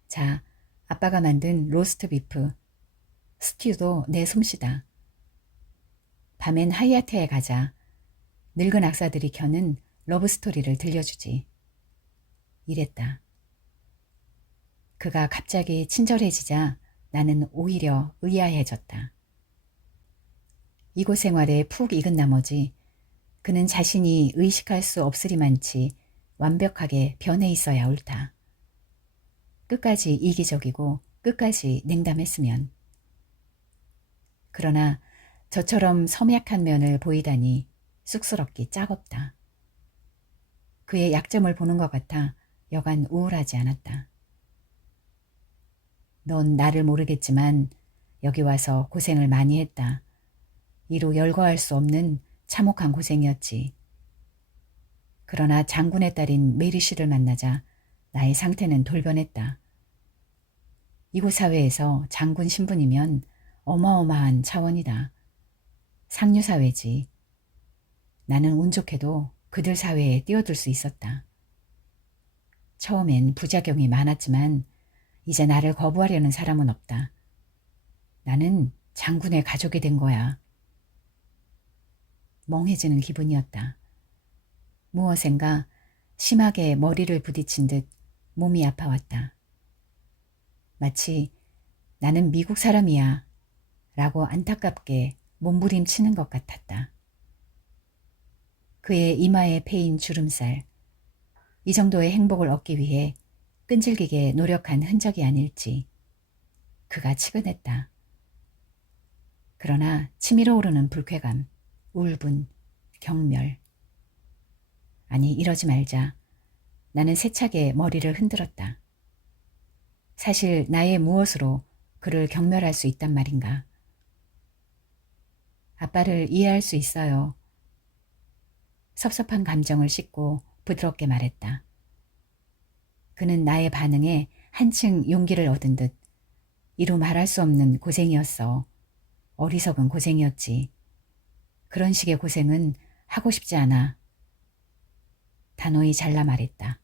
자, 아빠가 만든 로스트 비프, 스튜도 내 솜씨다. 밤엔 하이아트에 가자. 늙은 악사들이 켜는 러브스토리를 들려주지. 이랬다. 그가 갑자기 친절해지자 나는 오히려 의아해졌다. 이곳 생활에 푹 익은 나머지 그는 자신이 의식할 수 없으리만치 완벽하게 변해 있어야 옳다. 끝까지 이기적이고 끝까지 냉담했으면. 그러나 저처럼 섬약한 면을 보이다니 쑥스럽기 짝없다. 그의 약점을 보는 것 같아 여간 우울하지 않았다. 넌 나를 모르겠지만 여기 와서 고생을 많이 했다. 이루 열거할 수 없는 참혹한 고생이었지. 그러나 장군의 딸인 메리 씨를 만나자 나의 상태는 돌변했다. 이곳 사회에서 장군 신분이면 어마어마한 차원이다. 상류사회지. 나는 운 좋게도 그들 사회에 뛰어들 수 있었다. 처음엔 부작용이 많았지만 이제 나를 거부하려는 사람은 없다. 나는 장군의 가족이 된 거야. 멍해지는 기분이었다. 무엇인가 심하게 머리를 부딪힌 듯 몸이 아파왔다. 마치 나는 미국 사람이야 라고 안타깝게 몸부림치는 것 같았다. 그의 이마에 패인 주름살, 이 정도의 행복을 얻기 위해 끈질기게 노력한 흔적이 아닐지. 그가 치근했다. 그러나 치밀어 오르는 불쾌감, 울분, 경멸. 아니, 이러지 말자. 나는 세차게 머리를 흔들었다. 사실 나의 무엇으로 그를 경멸할 수 있단 말인가. 아빠를 이해할 수 있어요. 섭섭한 감정을 씻고 부드럽게 말했다. 그는 나의 반응에 한층 용기를 얻은 듯 이루 말할 수 없는 고생이었어. 어리석은 고생이었지. 그런 식의 고생은 하고 싶지 않아. 단호히 잘라 말했다.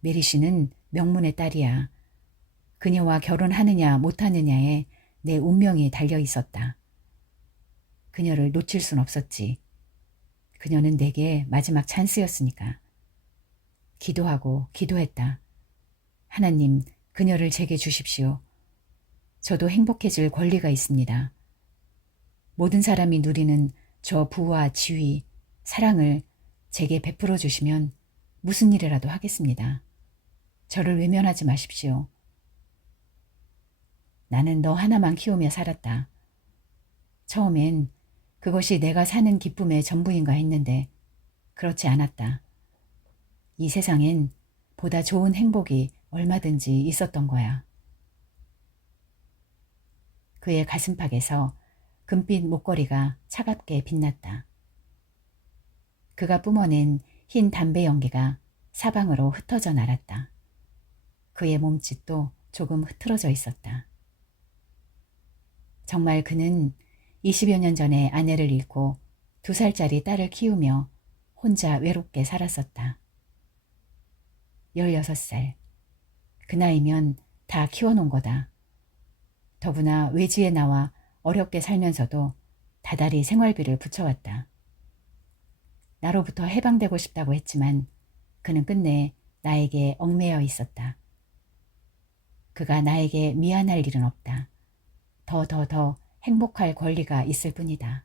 메리 씨는 명문의 딸이야. 그녀와 결혼하느냐 못하느냐에 내 운명이 달려 있었다. 그녀를 놓칠 순 없었지. 그녀는 내게 마지막 찬스였으니까. 기도하고 기도했다. 하나님, 그녀를 제게 주십시오. 저도 행복해질 권리가 있습니다. 모든 사람이 누리는 저 부와 지위, 사랑을 제게 베풀어 주시면 무슨 일이라도 하겠습니다. 저를 외면하지 마십시오. 나는 너 하나만 키우며 살았다. 처음엔 그것이 내가 사는 기쁨의 전부인가 했는데 그렇지 않았다. 이 세상엔 보다 좋은 행복이 얼마든지 있었던 거야. 그의 가슴팍에서 금빛 목걸이가 차갑게 빛났다. 그가 뿜어낸 흰 담배 연기가 사방으로 흩어져 날았다. 그의 몸짓도 조금 흐트러져 있었다. 정말 그는 20여 년 전에 아내를 잃고 2살짜리 딸을 키우며 혼자 외롭게 살았었다. 16살. 그 나이면 다 키워놓은 거다. 더구나 외지에 나와 어렵게 살면서도 다달이 생활비를 붙여왔다. 나로부터 해방되고 싶다고 했지만 그는 끝내 나에게 얽매여 있었다. 그가 나에게 미안할 일은 없다. 더 행복할 권리가 있을 뿐이다.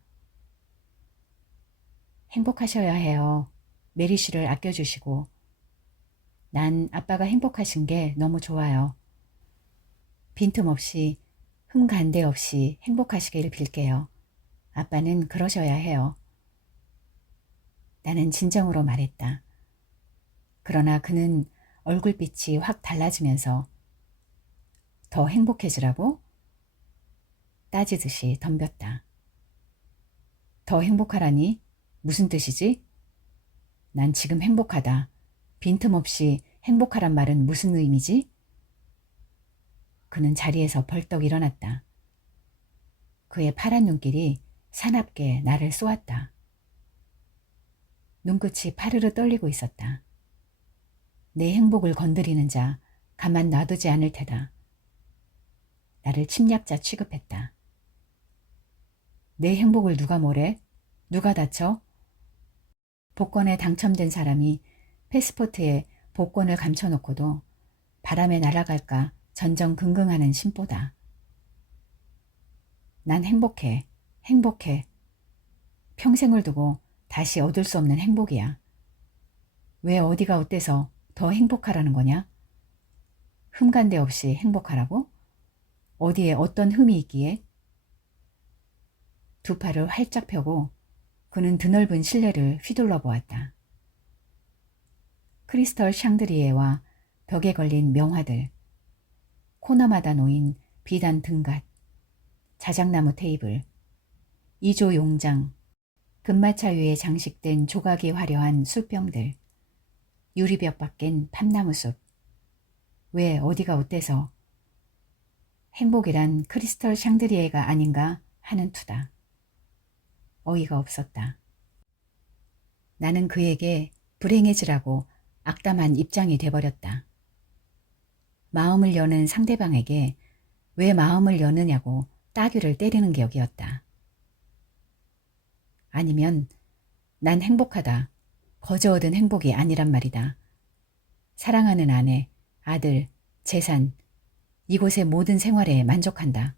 행복하셔야 해요. 메리 씨를 아껴주시고. 난 아빠가 행복하신 게 너무 좋아요. 빈틈없이 흠간대 없이 행복하시길 빌게요. 아빠는 그러셔야 해요. 나는 진정으로 말했다. 그러나 그는 얼굴빛이 확 달라지면서 더 행복해지라고? 따지듯이 덤볐다. 더 행복하라니? 무슨 뜻이지? 난 지금 행복하다. 빈틈없이 행복하란 말은 무슨 의미지? 그는 자리에서 벌떡 일어났다. 그의 파란 눈길이 사납게 나를 쏘았다. 눈끝이 파르르 떨리고 있었다. 내 행복을 건드리는 자 가만 놔두지 않을 테다. 나를 침략자 취급했다. 내 행복을 누가 뭐래? 누가 다쳐? 복권에 당첨된 사람이 패스포트에 복권을 감춰놓고도 바람에 날아갈까 전전긍긍하는 심보다. 난 행복해. 행복해. 평생을 두고 다시 얻을 수 없는 행복이야. 왜 어디가 어때서 더 행복하라는 거냐? 흠간대 없이 행복하라고? 어디에 어떤 흠이 있기에? 두 팔을 활짝 펴고 그는 드넓은 실내를 휘둘러 보았다. 크리스털 샹드리에와 벽에 걸린 명화들, 코너마다 놓인 비단 등갓, 자작나무 테이블, 이조 용장, 금마차 위에 장식된 조각이 화려한 술병들, 유리벽 밖엔 팜나무숲. 왜 어디가 어때서? 행복이란 크리스털 샹드리에가 아닌가 하는 투다. 어이가 없었다. 나는 그에게 불행해지라고 악담한 입장이 돼버렸다. 마음을 여는 상대방에게 왜 마음을 여느냐고 따귀를 때리는 격이었다. 아니면 난 행복하다. 거저 얻은 행복이 아니란 말이다. 사랑하는 아내, 아들, 재산, 이곳의 모든 생활에 만족한다.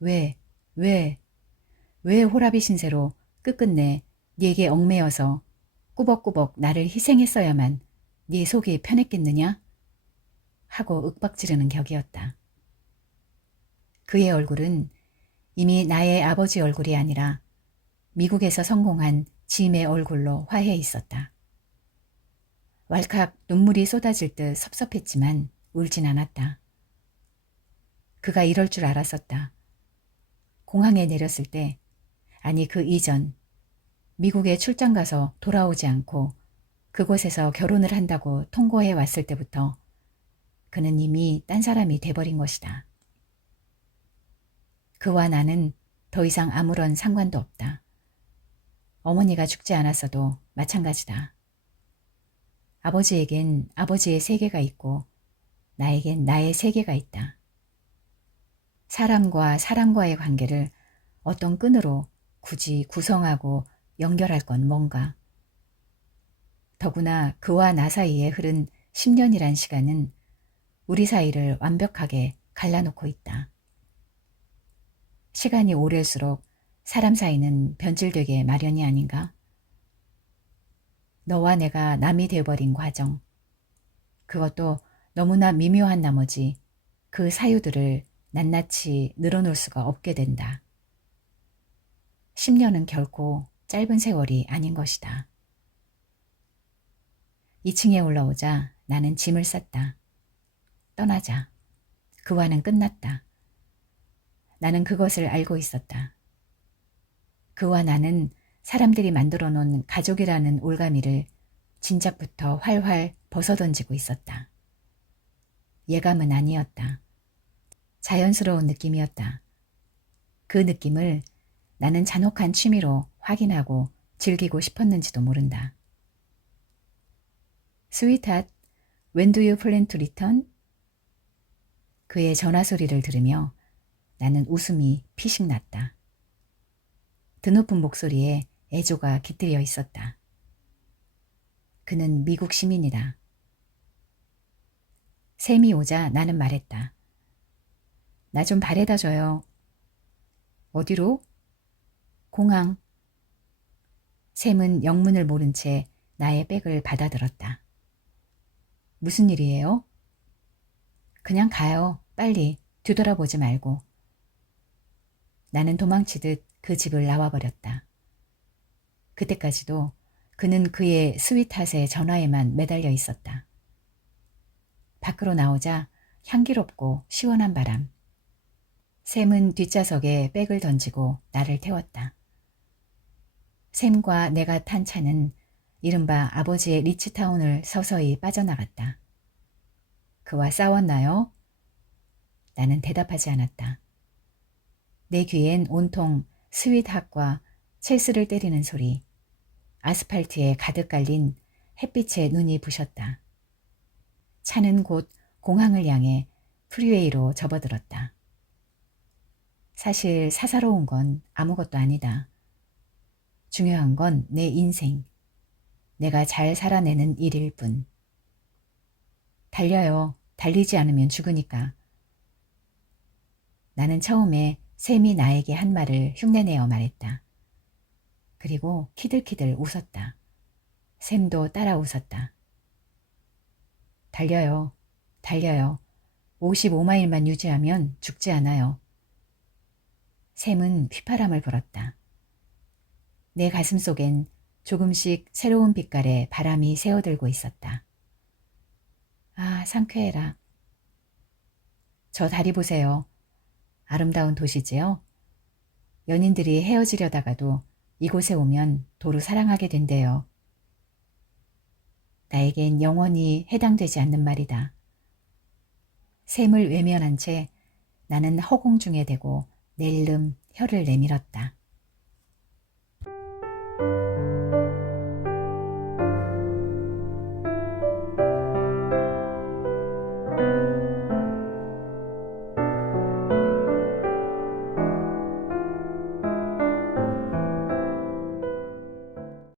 왜 호라비 신세로 끝끝내 네게 얽매여서 꾸벅꾸벅 나를 희생했어야만 네 속이 편했겠느냐? 하고 윽박지르는 격이었다. 그의 얼굴은 이미 나의 아버지 얼굴이 아니라 미국에서 성공한 짐의 얼굴로 화해 있었다. 왈칵 눈물이 쏟아질 듯 섭섭했지만 울진 않았다. 그가 이럴 줄 알았었다. 공항에 내렸을 때, 아니 그 이전, 미국에 출장 가서 돌아오지 않고 그곳에서 결혼을 한다고 통고해 왔을 때부터 그는 이미 딴 사람이 돼버린 것이다. 그와 나는 더 이상 아무런 상관도 없다. 어머니가 죽지 않았어도 마찬가지다. 아버지에겐 아버지의 세계가 있고 나에겐 나의 세계가 있다. 사람과 사람과의 관계를 어떤 끈으로 굳이 구성하고 연결할 건 뭔가. 더구나 그와 나 사이에 흐른 10년이란 시간은 우리 사이를 완벽하게 갈라놓고 있다. 시간이 오를수록 사람 사이는 변질되게 마련이 아닌가? 너와 내가 남이 되어버린 과정, 그것도 너무나 미묘한 나머지 그 사유들을 낱낱이 늘어놓을 수가 없게 된다. 10년은 결코 짧은 세월이 아닌 것이다. 2층에 올라오자 나는 짐을 쌌다. 떠나자. 그와는 끝났다. 나는 그것을 알고 있었다. 그와 나는 사람들이 만들어 놓은 가족이라는 올가미를 진작부터 활활 벗어던지고 있었다. 예감은 아니었다. 자연스러운 느낌이었다. 그 느낌을 나는 잔혹한 취미로 확인하고 즐기고 싶었는지도 모른다. Sweetheart, when do you plan to return? 그의 전화 소리를 들으며 나는 웃음이 피식 났다. 드높은 목소리에 애조가 깃들여 있었다. 그는 미국 시민이다. 샘이 오자 나는 말했다. 나 좀 바래다 줘요. 어디로? 공항. 샘은 영문을 모른 채 나의 백을 받아들었다. 무슨 일이에요? 그냥 가요. 빨리. 뒤돌아보지 말고. 나는 도망치듯 그 집을 나와버렸다. 그때까지도 그는 그의 스윗핫의 전화에만 매달려 있었다. 밖으로 나오자 향기롭고 시원한 바람. 샘은 뒷좌석에 백을 던지고 나를 태웠다. 샘과 내가 탄 차는 이른바 아버지의 리치타운을 서서히 빠져나갔다. 그와 싸웠나요? 나는 대답하지 않았다. 내 귀엔 온통 스윗핫과 첼스를 때리는 소리, 아스팔트에 가득 깔린 햇빛에 눈이 부셨다. 차는 곧 공항을 향해 프리웨이로 접어들었다. 사실 사사로운 건 아무것도 아니다. 중요한 건 내 인생, 내가 잘 살아내는 일일 뿐. 달려요. 달리지 않으면 죽으니까. 나는 처음에 샘이 나에게 한 말을 흉내내어 말했다. 그리고 키들키들 웃었다. 샘도 따라 웃었다. 달려요. 달려요. 55마일만 유지하면 죽지 않아요. 샘은 휘파람을 불었다. 내 가슴 속엔 조금씩 새로운 빛깔의 바람이 새어들고 있었다. 아, 상쾌해라. 저 다리 보세요. 아름다운 도시지요? 연인들이 헤어지려다가도 이곳에 오면 도로 사랑하게 된대요. 나에겐 영원히 해당되지 않는 말이다. 샘을 외면한 채 나는 허공 중에 대고 낼름 혀를 내밀었다.